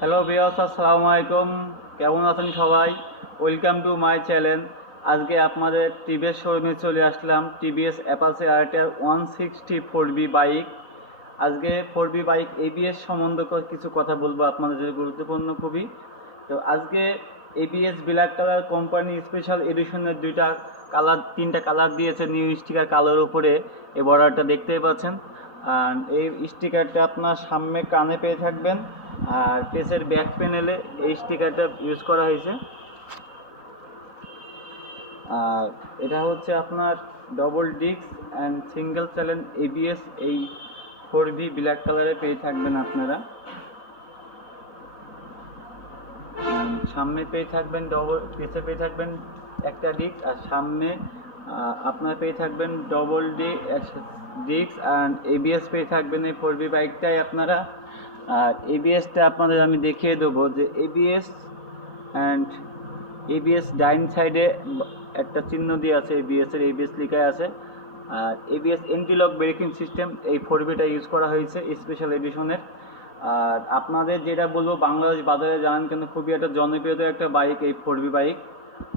Hello viewers, আসসালামু আলাইকুম। কেমন আছেন সবাই? Welcome to my channel. আজকে আপনাদের টিভিএস শোরুমে চলে আসলাম। টিভিএস অ্যাপাচি আরটিআর 160 4বি বাইক। আজকে 4বি বাইক এবিএস সম্বন্ধে কিছু কথা বলবো আপনাদের জন্য গুরুত্বপূর্ণ খুবই। তো আজকে ABS black colour company special এডিশনের তিনটা কালার দিয়েছে নিউ স্টিকার কালার উপরে। এই বর্ডারটা দেখতেই পাচ্ছেন। আর এই স্টিকারটা আপনার সামনে কানে পেয়ে থাকবেন, আর পেসের ব্যাক প্যানেলে এই স্টিকারটা ইউজ করা হয়েছে। আর এটা হচ্ছে আপনার double disc and single channel ABS এই 4বি ব্ল্যাক কালারে পেয়ে থাকবেন আপনারা। সামনে পেয়ে থাকবেন পেসে পেয়ে থাকবেন একটা ডিস্ক, আর সামনে আপনার পেয়ে থাকবেন ডবল ডিস্ক অ্যান্ড এবিএস পেয়ে থাকবেন এই 4বি বাইকটাই আপনারা। আর এবিএসটা আপনাদের আমি দেখিয়ে দেবো যে এবিএস ডাইন সাইডে একটা চিহ্ন দিয়ে আছে, এবিএস লেখা আছে। আর এবিএস এন্টি-লক ব্রেকিং সিস্টেম এই 4বিটা ইউজ করা হয়েছে স্পেশাল এডিশনের। আর আপনাদের যেটা বলবো, বাংলাদেশ বাজারে জানেন কিন্তু খুবই একটা জনপ্রিয়ত একটা বাইক এই 4বি বাইক,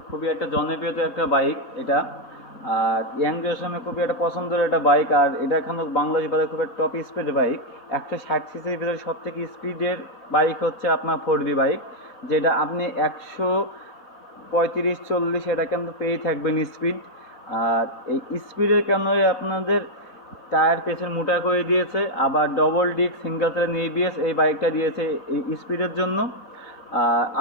খুবই একটা জনপ্রিয়ত একটা বাইক এটা। আর ইয়াং জেনারেশনে খুবই একটা পছন্দের একটা বাইক। আর এটা এখন বাংলাদেশ বাজারে খুব একটা টপ স্পিড বাইক। 160 সিসির ভিতরে সব থেকে স্পিডের বাইক হচ্ছে আপনার 4বি বাইক, যেটা আপনি 135-40 এটা কিন্তু পেয়ে থাকবেন স্পিড। আর এই স্পিডের কারণে আপনাদের টায়ার পেছনে মোটা করে দিয়েছে। আবার double disc single channel ABS এই বাইকটা দিয়েছে এই স্পিডের জন্য।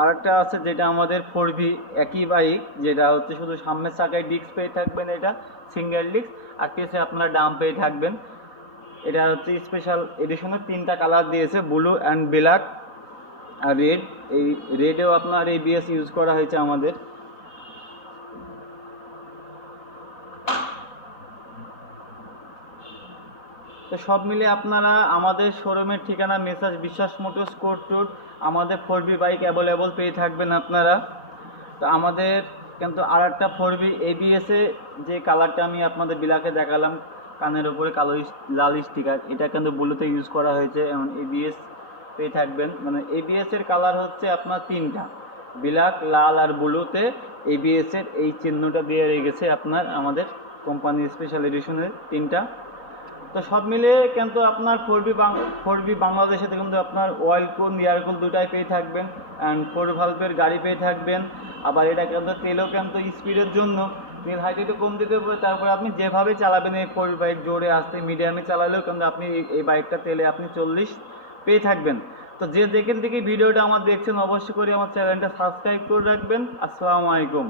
আরেকটা আছে যেটা আমাদের 4বি একই বাইক, যেটা হচ্ছে শুধু সামনের চাকায় ডিস্ক পেয়ে থাকবেন, এটা সিঙ্গেল ডিস্ক, আর পেছে আপনারা ডাম পেয়ে থাকবেন। এটা হচ্ছে স্পেশাল এডিশনের তিনটা কালার দিয়েছে, ব্লু অ্যান্ড ব্ল্যাক আর রেড। এই রেডেও আপনার এবিএস ইউজ করা হয়েছে আমাদের। তো সব মিলে আপনারা আমাদের শোরুমের ঠিকানা মেসাজ বিশ্বাস মোটরস কোর্ট রোড, আমাদের 4বি বাইক অ্যাভেলেবল পেয়ে থাকবেন আপনারা। তো আমাদের কিন্তু আর একটা 4বি এবিএসে যে কালারটা আমি আপনাদের বিলাকে দেখালাম কানের উপরে লাল স্টিকার, এটা কিন্তু ব্লুতে ইউজ করা হয়েছে, এবং এবিএস পেয়ে থাকবেন। মানে এবিএসের কালার হচ্ছে আপনার তিনটা, ব্ল্যাক, লাল আর ব্লুতে এবিএসের এই চিহ্নটা দিয়ে রেখেছে আপনার আমাদের কোম্পানির স্পেশাল এডিশনের তিনটা। তো সব মিলিয়ে কিন্তু আপনার 4বি বাংলাদেশে কিন্তু আপনার অয়েল কুল এয়ার কুল দুটাই পেয়ে থাকবেন, অ্যান্ড 4 ভালভের গাড়ি পেয়ে থাকবেন। আবার এটা কিন্তু তেলও কিন্তু স্পিডের জন্য তেল হাইট একটু কম দিতে হবে। তারপরে আপনি যেভাবে চালাবেন এই 4বি বাইক, জোরে আসতে মিডিয়ামে চালালেও কিন্তু আপনি এই বাইকটা তেলে আপনি 40 পেয়ে থাকবেন। তো যে যেখান থেকে ভিডিওটা আমার দেখছেন অবশ্যই করে আমার চ্যানেলটা সাবস্ক্রাইব করে রাখবেন। আসসালামু আলাইকুম।